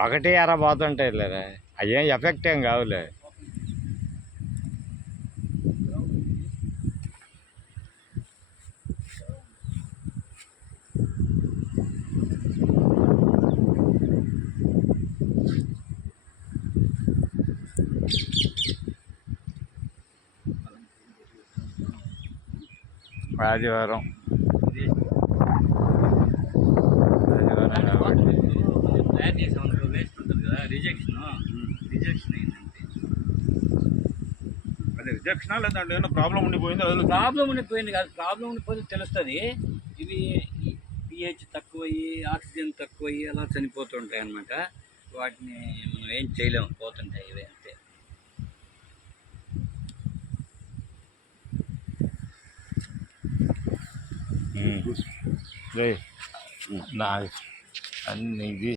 ఒకటి అర పోతుంటాయి లేరా, అయ్యేం ఎఫెక్ట్ ఏం కావులే. ఆదివారం కాబట్టి ప్లాన్ చేసాం వేస్ట్ ఉంటుంది కదా, రిజెక్షన్ అయిందంటే. అదే రిజెక్షనా లేదా దాంట్లో ఏమైనా ప్రాబ్లం ఉండిపోయింది? అది ప్రాబ్లం ఉండిపోయింది కాదు, ప్రాబ్లం ఉండిపోతే తెలుస్తుంది. ఇవి పిహెచ్ తక్కువయ్యి ఆక్సిజన్ తక్కువయ్యి అలా చనిపోతుంటాయి అన్నమాట. వాటిని మనం ఏం చేయలేము, పోతుంటాయి ఇవి అంతే. నా అన్ని